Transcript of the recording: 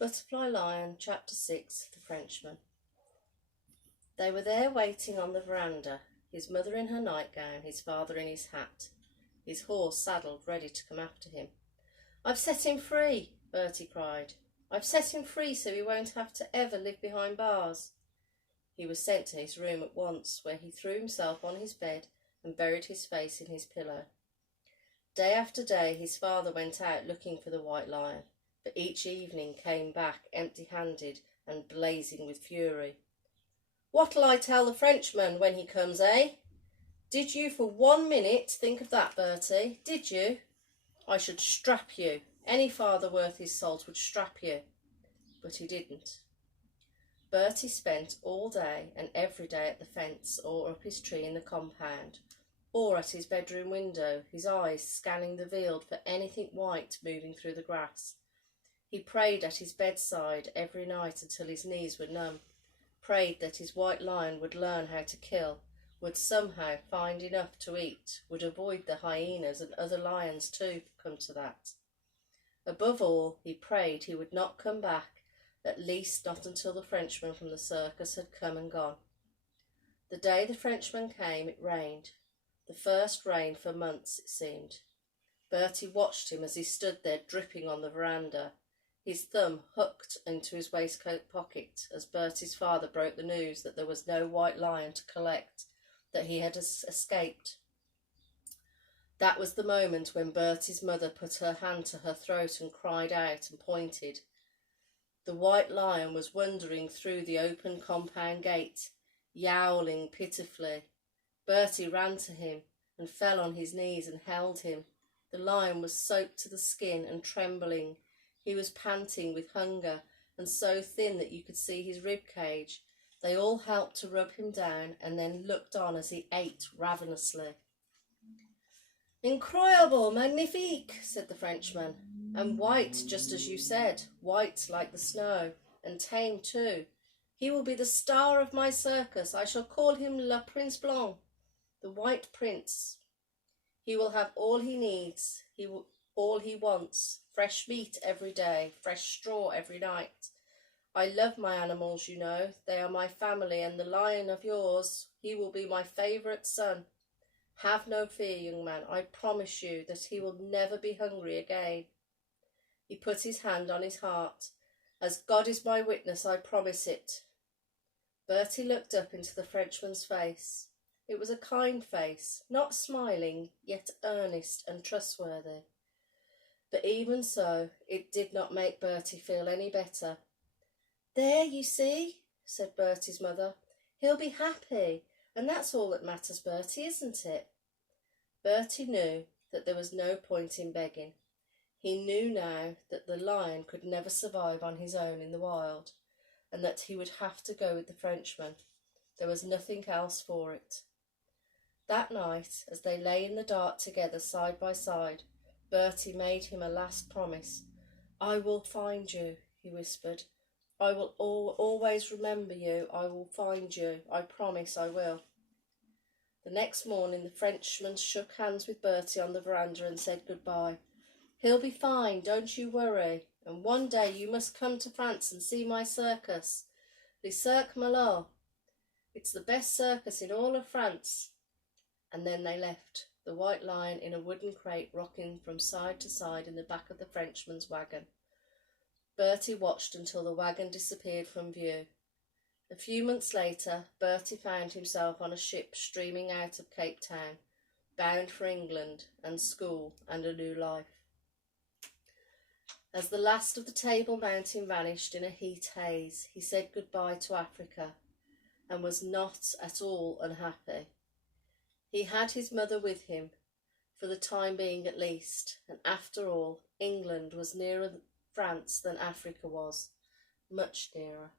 Butterfly Lion, Chapter 6, The Frenchman. They were there waiting on the veranda, his mother in her nightgown, his father in his hat, his horse saddled, ready to come after him. "I've set him free," Bertie cried. "I've set him free so he won't have to ever live behind bars." He was sent to his room at once, where he threw himself on his bed and buried his face in his pillow. Day after day his father went out looking for the white lion, but each evening came back empty-handed and blazing with fury. "What'll I tell the Frenchman when he comes, eh? Did you for 1 minute think of that, Bertie? Did you? I should strap you. Any father worth his salt would strap you." But he didn't. Bertie spent all day and every day at the fence or up his tree in the compound, or at his bedroom window, his eyes scanning the field for anything white moving through the grass. He prayed at his bedside every night until his knees were numb, prayed that his white lion would learn how to kill, would somehow find enough to eat, would avoid the hyenas and other lions too, come to that. Above all, he prayed he would not come back, at least not until the Frenchman from the circus had come and gone. The day the Frenchman came, it rained. The first rain for months, it seemed. Bertie watched him as he stood there dripping on the veranda, his thumb hooked into his waistcoat pocket as Bertie's father broke the news that there was no white lion to collect, that he had escaped. That was the moment when Bertie's mother put her hand to her throat and cried out and pointed. The white lion was wandering through the open compound gate, yowling pitifully. Bertie ran to him and fell on his knees and held him. The lion was soaked to the skin and trembling. He was panting with hunger and so thin that you could see his rib cage. They all helped to rub him down and then looked on as he ate ravenously. "Incroyable, magnifique," said the Frenchman. "And white, just as you said, white like the snow, and tame too. He will be the star of my circus. I shall call him Le Prince Blanc, the White Prince. He will have all he needs, all he wants, fresh meat every day, fresh straw every night. I love my animals, you know. They are my family, and the lion of yours, he will be my favourite son. Have no fear, young man. I promise you that he will never be hungry again." He put his hand on his heart. "As God is my witness, I promise it." Bertie looked up into the Frenchman's face. It was a kind face, not smiling, yet earnest and trustworthy. But even so, it did not make Bertie feel any better. "There, you see," said Bertie's mother. "He'll be happy, and that's all that matters, Bertie, isn't it?" Bertie knew that there was no point in begging. He knew now that the lion could never survive on his own in the wild, and that he would have to go with the Frenchman. There was nothing else for it. That night, as they lay in the dark together side by side, Bertie made him a last promise. "I will find you," he whispered. "I will always remember you. I will find you. I promise I will." The next morning the Frenchman shook hands with Bertie on the veranda and said goodbye. "He'll be fine, don't you worry. And one day you must come to France and see my circus, Le Cirque Malot. It's the best circus in all of France." And then they left, the white lion in a wooden crate rocking from side to side in the back of the Frenchman's wagon. Bertie watched until the wagon disappeared from view. A few months later, Bertie found himself on a ship streaming out of Cape Town, bound for England and school and a new life. As the last of the Table Mountain vanished in a heat haze, he said goodbye to Africa and was not at all unhappy. He had his mother with him, for the time being at least, and after all, England was nearer France than Africa was, much nearer.